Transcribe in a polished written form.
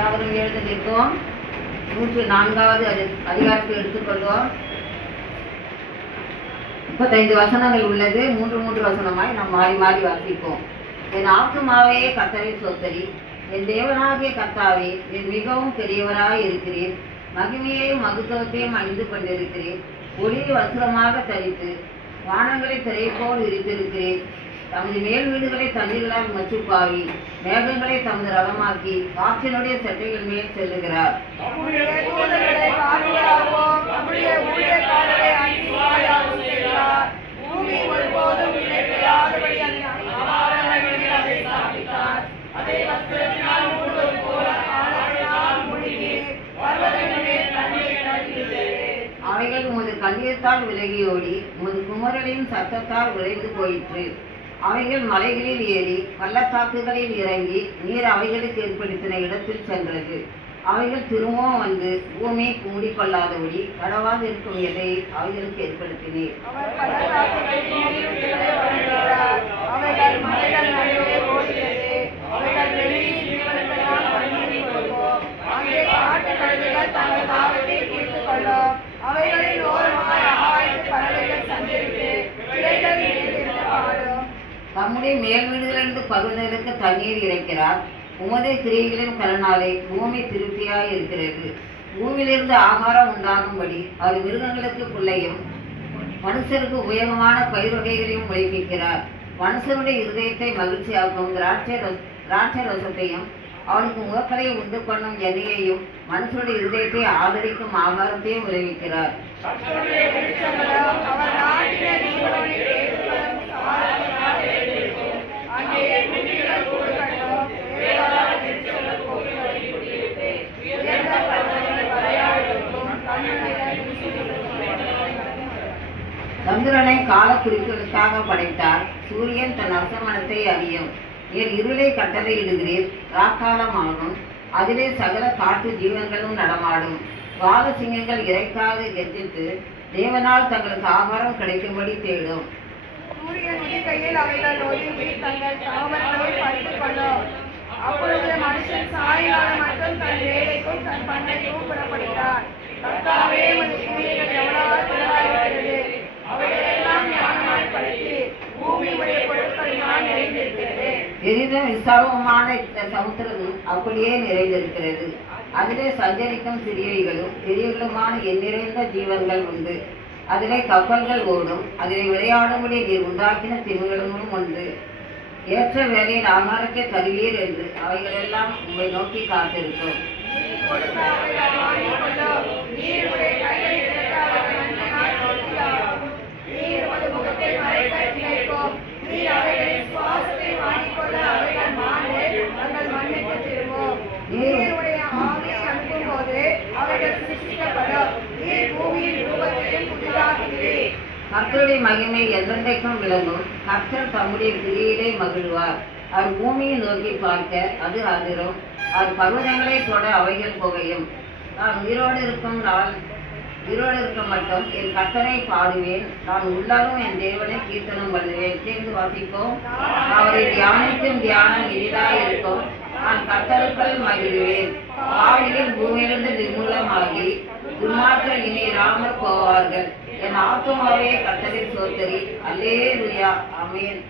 யாவரும் எழுந்து நிற்போம். 104வது அதிகாரத்தை எடுத்துக்கொள்வோம். 35 வசனங்கள் உள்ளது. 3 வசனமாய் நாம் மாறி மாறி வாசிப்போம். என் ஆத்துமாவே கர்த்தரை சோத்தரி, என் தேவனாகிய கர்த்தாவே, நீர் மிகவும் பெரியவராய் இருக்கிறீர். மகிமையையும் மகத்துவத்தையும் அணிந்து கொண்டிருக்கிறீர். ஒளி வஸ்திரமாக தரித்து வானங்களை திரை போல் விரித்திருக்கிறீர். தமது மேல் வீடுகளை தண்ணீர்களால் மச்சுப்பாவி, மேகங்களை தமது ரகமாக்கி காற்றினுடைய செட்டைகள் மேல் செல்லுகிறார். அவைகள் உமது கண்ணீர்த்தால் விலகி ஓடி உமது குமரலின் சத்தத்தால் விரைந்து போயிற்று. அவைகள் மலைகளில் ஏறி பள்ளத்தாக்குகளில் இறங்கி நீர் அவைகளுக்கு ஏற்படுத்தின இடத்தில் சென்றது. அவைகள் திரும்பவும் வந்து பூமி மூடிக்கொள்ளாதபடி கடவாது இருக்கும் எல்லையை அவைகளுக்கு ஏற்படுத்தினீர். தம்முடைய மேல் வீடுகளிலிருந்து பகுதிகளுக்கு தண்ணீர் இறைக்கிறார். உமது கிரியைகளின் கலனாலே பூமி திருப்தியாய் இருக்கிறது. பூமியிலிருந்து ஆகாரம் உண்டாகும்படி அவர் மிருகங்களுக்கு புல்லையும் மனுஷருக்கு உபயோகமான பயிர் வகைகளையும் விளைவிக்கிறார். மனுஷனுடைய இருதயத்தை மகிழ்ச்சியாக்கும் திராட்சை ரசத்தையும் அவனுக்கு முகக்களை உண்டு பண்ணும் எண்ணெயையும் மனுஷனுடைய இருதயத்தை ஆதரிக்கும் ஆகாரத்தையும் விளைவிக்கிறார். சந்திரனை கால குறிப்புகளுக்காக படைத்தார். சூரியன் தன் அசமனத்தை அறியும். நீர் இருளை கட்டளையிடுகிறீர், ராக்காலமாகும். அதிலே சகல காட்டு ஜீவன்களும் நடமாடும். வாத சிங்கங்கள் இறைக்காக கெஞ்சித்து தேவனால் தங்களுக்கு ஆகாரம் கிடைக்கும்படி தேடும். அப்பொழுது மனுஷன் சாயங்காலம் மட்டும் தன் வேலைக்கும் தன் பண்ணைக்கும் புறப்படுகிறார். கர்த்தாவே, உமது கிரியைகள் எவ்வளவு திரளாயிருக்கிறது! அவைகளெல்லாம் ஞானமாய் படைத்து பூமியுடைய பொருட்களினால் நிறைந்திருக்கிறது. பெரிதும் விசாலமான சமுத்திரமும் அப்படியே நிறைந்திருக்கிறது. அதிலே சஞ்சரிக்கும் சிறியவைகளும் பெரியவர்களுமான எண்ணிறைந்த ஜீவன்கள் உண்டு. அதிலே கப்பல்கள் ஓடும். அதிலே விளையாடும்படி நீர் உண்டாக்கின தீவுகளும் உண்டு. ஏற்ற வேலையில் ஆகாரத்தை தருவீர் என்று அவைகளெல்லாம் உங்களை நோக்கி காத்திருக்கும். கர்த்தருடைய மகிமை என்றென்றைக்கும் விளங்கும். கர்த்தர் தம்முடைய கிரியிலே மகிழ்வார். அவர் பூமியை நோக்கி பார்க்க அது அதிரும். அவர் பர்வதங்களை தொட அவைகள் புகையும். நான் உயிரோடு இருக்க மட்டும் என் கர்த்தரை பாடுவேன். நான் உள்ளாலும் என் தேவனை கீர்த்தனம் பண்ணுவேன். சேர்ந்து வாசிப்போம். அவரை தியானிக்கும் தியானம் இனிதாய் இருக்கும். நான் கர்த்தருக்குள் மகிழ்வேன். பாவிகள் பூமியிலிருந்து நிர்மூலமாகி துன்மார்க்கர் இனி இராமற் போவார்கள். என் ஆத்துமாவே கர்த்தரை சோத்தரி. அல்லேலூயா. ஆமென்.